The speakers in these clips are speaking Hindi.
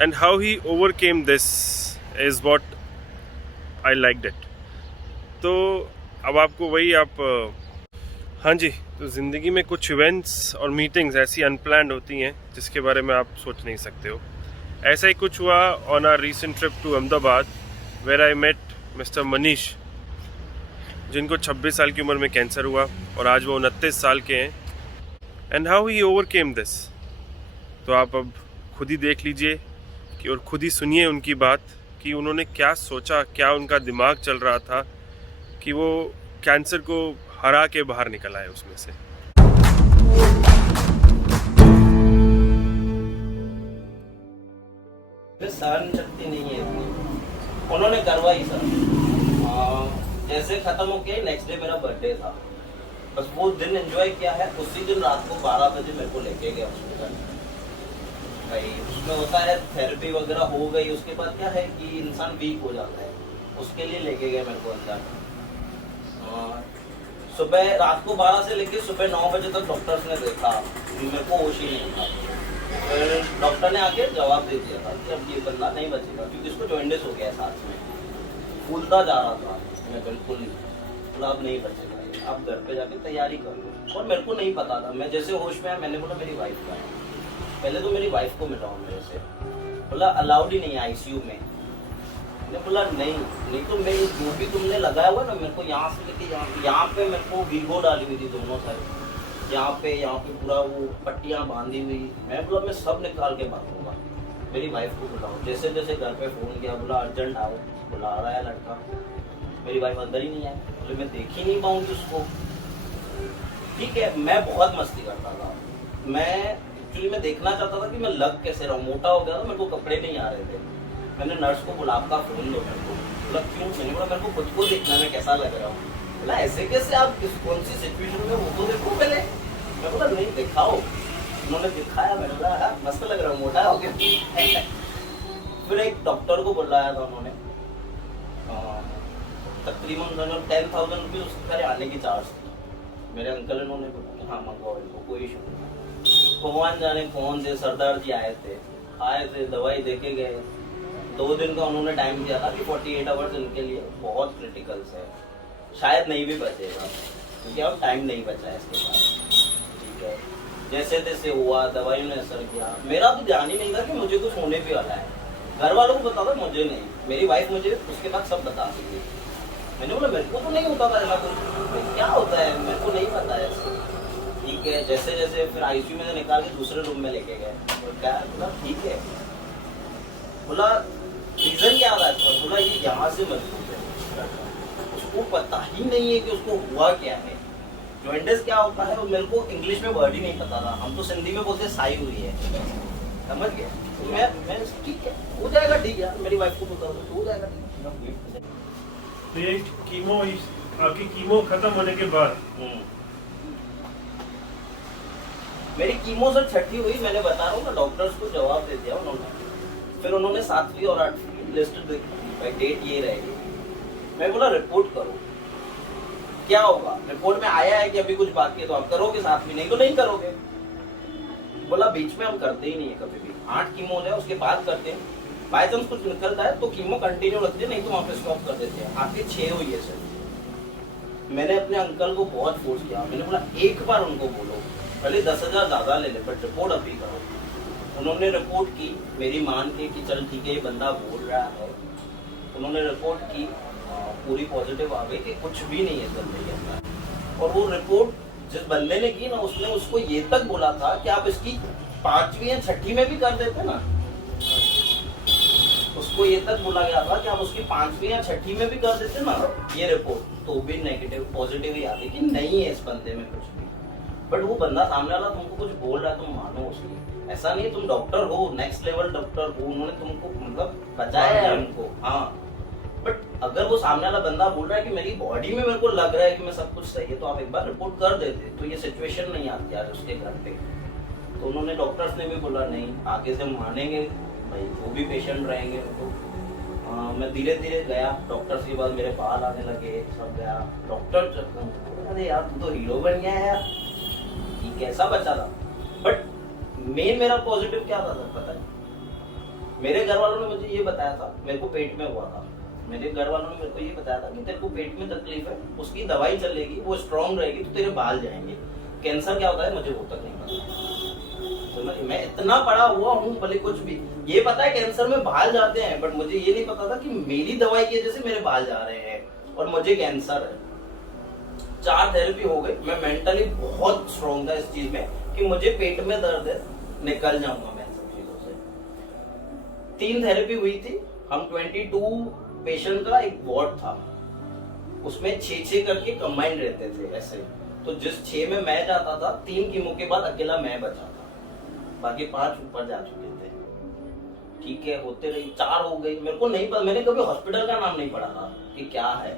and how he overcame this is what I liked it. तो अब आपको वही आप हाँ जी, तो ज़िंदगी में कुछ इवेंट्स और मीटिंग्स ऐसी अनप्लान्ड होती हैं जिसके बारे में आप सोच नहीं सकते हो. ऐसा ही कुछ हुआ on our recent trip to Ahmedabad where I met mister Manish, जिनको 26 साल की उम्र में कैंसर हुआ और आज वो 29 साल के हैं. And how he overcame this. तो आप अब खुद ही देख लीजिए कि और खुद ही सुनिए उनकी बात कि उन्होंने क्या सोचा, क्या उनका दिमाग चल रहा था कि वो कैंसर को हरा के बाहर निकल आए उसमें से. सहन शक्ति नहीं है इतनी. उन्होंने करवाई सर. जैसे खत्म हो गया नेक्स्ट डे मेरा बर्थडे था. बस वो दिन एंजॉय किया है. उसी दिन रात को 12 बजे मेरे को लेके गया हॉस्पिटल. भाई उसमें होता है थेरेपी वगैरह हो गई. उसके बाद क्या है कि इंसान वीक हो जाता है. उसके लिए लेके गए मेरे को अंदर. सुबह रात को 12 से लेके सुबह 9 बजे तक डॉक्टर्स ने देखा. मेरे को होश ही नहीं था. फिर डॉक्टर ने आके जवाब दे दिया था कि अब ये बंदा नहीं बचेगा क्योंकि इसको जॉइंटिस हो गया साथ में. फूलता जा रहा था. मैं बिल्कुल नहीं, अब नहीं बचेगा. आप घर पे जाके तैयारी कर लो. और मेरे को नहीं पता था. मैं जैसे होश में आया मैंने बोला मेरी वाइफ का है. पहले तो मेरी वाइफ को मिला मेरे से. बोला अलाउड ही नहीं है आईसीयू में. मैंने बोला नहीं तो मैं जो भी तुमने लगाया हुआ ना मेरे को यहाँ से लेके यहाँ पे मेरे को वीगो डाली हुई थी दोनों साइड. यहाँ पे पूरा वो पट्टियाँ बांधी हुई. मैं बोला मैं सब निकाल के बांधूंगा. मेरी वाइफ को बुलाओ. जैसे जैसे घर पे फोन किया. बोला अर्जेंट आओ. बुला रहा है लड़का. मेरी वाइफ अंदर ही नहीं आई. बोले मैं देख ही नहीं पाऊंगी उसको. ठीक है. मैं बहुत मस्ती करता था. मैं एक्चुअली मैं देखना चाहता था कि मैं लग कैसे रहा हूँ. मोटा हो गया था. मेरे को कपड़े नहीं आ रहे थे. मैंने नर्स को बोला आपका फोन दो मेरे को. बोला क्यों. मैंने बोला मेरे को खुद को देखना मैं कैसा लग रहा हूँ. बोला ऐसे कैसे आप कौन सी सिचुएशन में वो तो देखो पहले. मैं बोला नहीं दिखाओ. उन्होंने दिखाया. मैंने बोला मस्त लग रहा हूँ. मोटा हो गया. फिर एक डॉक्टर को बुलाया था उन्होंने. तकरीबन 10,000 रुपये उसके आने की चार्ज थी. मेरे अंकल इन्होंने बोला हाँ मंगवाओ इनको कोई इशू नहीं. भगवान जाने कौन से सरदार जी आए थे दवाई देके गए. 2 दिन का उन्होंने टाइम दिया था कि 48 आवर्स इनके लिए बहुत क्रिटिकल है. शायद नहीं भी बचेगा क्योंकि अब टाइम नहीं बचा है इसके पास. ठीक है. जैसे तैसे हुआ. दवाइयों ने असर किया. मेरा तो ध्यान ही नहीं था कि मुझे कुछ होने भी वाला है. घर वालों को पता था मुझे नहीं. मेरी वाइफ मुझे उसके बाद सब बता दी. मैंने बोला मेरे को तो नहीं होता था ऐसा कुछ. क्या होता है मेरे को नहीं पता है. ठीक है. जैसे जैसे फिर आईसीयू में निकाल के दूसरे रूम में लेके गए. क्या बोला ठीक है. बोला रीजन क्या था इसका. बोला ये यहाँ से मजबूत है. उसको पता ही नहीं है कि उसको हुआ क्या है. जॉइंटिस क्या होता है वो मेरे को इंग्लिश में वर्ड ही नहीं पता था. हम तो सिंधी में बोलते साई हुई है. समझ गया. तो मैं ठीक है हो जाएगा. ठीक है. मेरी वाइफ को बता दो हो जाएगा. तो ये कीमो आपकी कीमो खत्म होने के बाद मेरी कीमो सर छठी हुई. मैंने बता रहा हूँ ना डॉक्टर्स को जवाब दे दिया उन्होंने. फिर उन्होंने 7वीं और 8वीं लिस्ट देखी. डेट ये रहेगी. मैं बोला रिपोर्ट करो क्या होगा. रिपोर्ट में आया है कि अभी कुछ बाकी है तो आप करोगे 7वीं. नहीं तो नहीं करोगे. बोला बीच में हम करते ही नहीं है कभी भी. 8 कीमो हो जाए उसके बाद करते हैं. बाय चांस कुछ निकलता है तो कीमो कंटिन्यू रखते हैं. नहीं तो वहाँ पे स्टॉप कर देते हैं. आपके 6 हुई है सर. मैंने अपने अंकल को बहुत फोर्स किया. मैंने बोला एक बार उनको बोलो भले 10,000 ज्यादा ले ले बट रिपोर्ट अभी करो. उन्होंने रिपोर्ट की. मेरी मान के कि चल ठीक है ये बंदा बोल रहा है. उन्होंने रिपोर्ट की. पूरी पॉजिटिव आ गई कि कुछ भी नहीं है बंदे के अंदर. और वो रिपोर्ट जिस बंदे ने की ना उसने उसको ये तक बोला था कि आप इसकी 5वीं या 6वीं में भी कर देते ना. उसको ये तक बोला गया था कि आप उसकी 5वीं या 6वीं में भी कर देते ना ये रिपोर्ट तो भी नेगेटिव पॉजिटिव ही आती कि नहीं है इस बंदे में कुछ भी. बट वो बंदा सामने वाला तुमको कुछ बोल रहा है तुम मानो उसकी. ऐसा नहीं तुम डॉक्टर हो नेक्स्ट लेवल डॉक्टर हो. उन्होंने तुमको मतलब बचाया है उनको. हाँ बट अगर वो सामने वाला बंदा बोल रहा है कि मेरी बॉडी में मेरे को लग रहा है कि मैं सब कुछ सही है तो आप एक बार रिपोर्ट कर देते तो ये सिचुएशन नहीं आती यार उसके घर पे. तो उन्होंने डॉक्टर्स ने भी बोला नहीं आगे से मानेंगे भाई जो भी पेशेंट रहेंगे उनको. मैं धीरे धीरे गया. डॉक्टर्स के बाद मेरे बाल आने लगे. सब गया डॉक्टर. अरे यार तू तो हीरो बन गया है यार. कैसा बचा था. बट मेन मेरा पॉजिटिव क्या था सर पता है. मेरे घर वालों ने मुझे ये बताया था, मेरे को पेट में हुआ था, मेरे घर वालों ने मेरे को ये बताया था कि तेरे को पेट में तकलीफ है, उसकी दवाई चलेगी, वो स्ट्रांग रहेगी तो तेरे बाल जाएंगे। कैंसर क्या होता है मुझे वो तक नहीं पता। तो मैं इतना पढ़ा हुआ हूँ, भले कुछ भी ये पता है कैंसर में बाल जाते हैं, बट मुझे ये नहीं पता था कि मेरी दवाई की वजह से मेरे बाल जा रहे हैं और मुझे कैंसर है। 4 थेरेपी हो गई, मैं मेंटली बहुत स्ट्रांग था इस चीज में कि मुझे पेट में दर्द है, निकल जाऊंगा मैं सब चीजों से। 3 थेरेपी हुई थी, हम 22 पेशेंट का एक वार्ड था, उसमें 6-6 करके कंबाइंड रहते थे ऐसे। तो जिस 6 में मैं जाता था, 3 कीमो के बाद अकेला मैं बचा था, बाकी 5 ऊपर जा चुके थे। ठीक है, होते रही, 4 हो गई, मेरे को नहीं पता, मैंने कभी हॉस्पिटल का नाम नहीं पढ़ा था कि क्या है।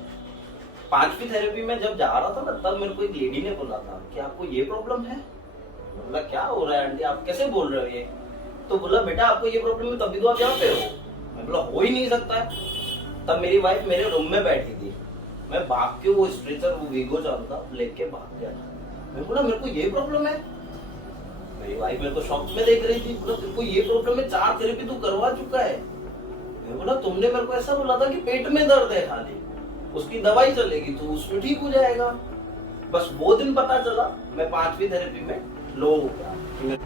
5वीं थेरेपी में जब जा रहा था ना, तब मेरे को एक लेडी ने बोला था कि आपको ये प्रॉब्लम है। बोला क्या हो रहा है आंटी, आप कैसे बोल रहे हो ये? तो बोला बेटा आपको ये प्रॉब्लम है तभी तो आप यहाँ पे हो। मैं बोला हो ही नहीं सकता है। तब मेरी वाइफ मेरे रूम में बैठी थी, मैं भाग के वो स्ट्रेचर, वो वीगो चलता लेके भाग गया। मैं बोला मेरे को ये प्रॉब्लम है। मेरी वाइफ मेरे को शॉक में देख रही थी, बोला तेरे को ये प्रॉब्लम है, 4 थेरेपी तू करवा चुका है। मैं बोला तुमने मेरे को ऐसा बोला था कि पेट में दर्द है खाली, उसकी दवाई चलेगी तो उसमें ठीक हो जाएगा। बस वो दिन पता चला, मैं 5वीं थेरेपी में लो हो गया।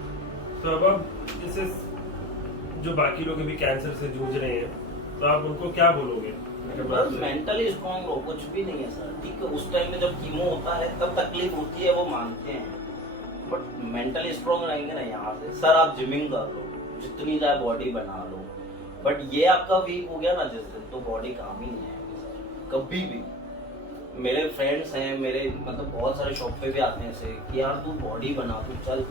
तो अब आप जैसे जो बाकी लोग अभी कैंसर से जूझ रहे हैं, तो आप उनको क्या बोलोगे? बस मेंटली स्ट्रांग रहो, कुछ भी नहीं है सर। ठीक है, उस टाइम में जब कीमो होता है तब तकलीफ होती है, वो मानते हैं, बट मेंटली स्ट्रांग रहेंगे ना यहाँ से। सर आप जिमिंग कर लो, जितनी चाहे बॉडी बना लो, बट ये आपका वीक हो गया ना जिस दिन, तो बॉडी काम ही नहीं आएगी सर कभी भी। मेरे फ्रेंड्स हैं, मेरे मतलब बहुत सारे शॉप पे भी आते हैं ऐसे कि यार तू बॉडी बना, तू चल।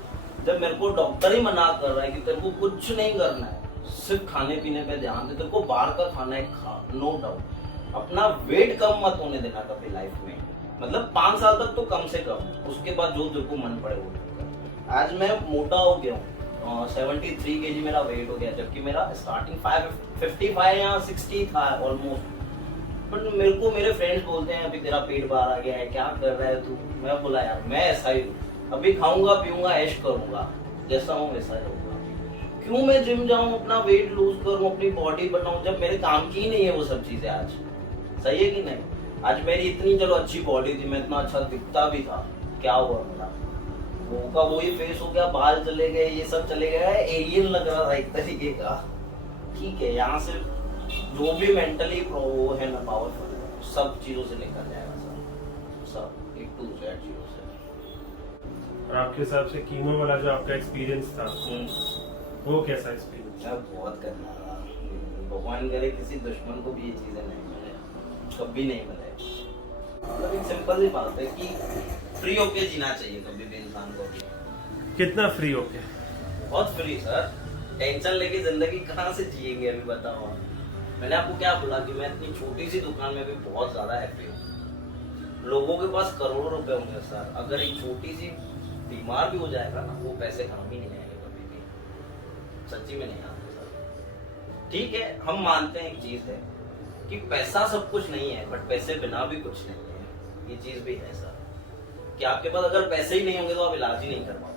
जब मेरे को डॉक्टर ही मना कर रहा है कि तेरे को कुछ नहीं करना है, सिर्फ खाने पीने पे ध्यान दे, तेरे को बाहर का खाना है खा, नो डाउट। अपना वेट कम मत होने देना कभी लाइफ में, मतलब 5 साल तक तो कम से कम, उसके बाद जो तेरे को मन पड़े वो कर। आज मैं मोटा हो गया हूँ, 73 केजी मेरा वेट हो गया, जबकि मेरा स्टार्टिंग 55 या 60 था ऑलमोस्ट। बट मेरे को मेरे फ्रेंड्स बोलते हैं अभी तेरा पेट बाहर आ गया है, क्या कर रहा है तू? मैं बोला यार मैं ऐसा ही हूँ, अभी खाऊंगा पीऊंगा ऐश करूंगा, जैसा हूँ वैसा ही रहूंगा। क्यों मैं जिम जाऊं, अपना वेट लूज करूं, अपनी बॉडी बनाऊं, जब मेरे काम की ही नहीं है वो सब चीजें आज। सही है कि नहीं? आज मेरी इतनी चलो अच्छी बॉडी थी, मैं इतना अच्छा दिखता भी था, क्या हुआ मेरा? वो का वही फेस हो गया, बाल चले गए, ये सब चले गए, एलियन लग रहा था एक तरीके का। ठीक है, यहाँ से जो भी मेंटली वो है ना पावरफुल, सब चीजों से निकल जाएगा सर, सब एक टू जेड चीजों से। और आपके हिसाब से कीमो वाला जो आपका एक्सपीरियंस था, वो कैसा एक्सपीरियंस? बहुत करना था, भगवान करे किसी दुश्मन को भी ये चीजें नहीं मिले, कभी नहीं मिले। मतलब एक सिंपल सी बात है कि फ्री होके जीना चाहिए कभी भी इंसान को भी। कितना फ्री होके? बहुत फ्री सर, टेंशन लेके जिंदगी कहाँ से जिएंगे अभी बताओ आप। मैंने आपको क्या बोला कि मैं इतनी छोटी सी दुकान में भी बहुत ज्यादा हैप्पी हूँ। लोगों के पास करोड़ों रुपए होंगे सर, अगर एक छोटी सी बीमार भी हो जाएगा ना, वो पैसे काम ही नहीं आएंगे कभी भी, सच्ची में नहीं आते सर। ठीक है, हम मानते हैं एक चीज है कि पैसा सब कुछ नहीं है, बट पैसे बिना भी कुछ नहीं है, ये चीज भी है सर। कि आपके पास अगर पैसे ही नहीं होंगे तो आप इलाज ही नहीं कर पाओगे।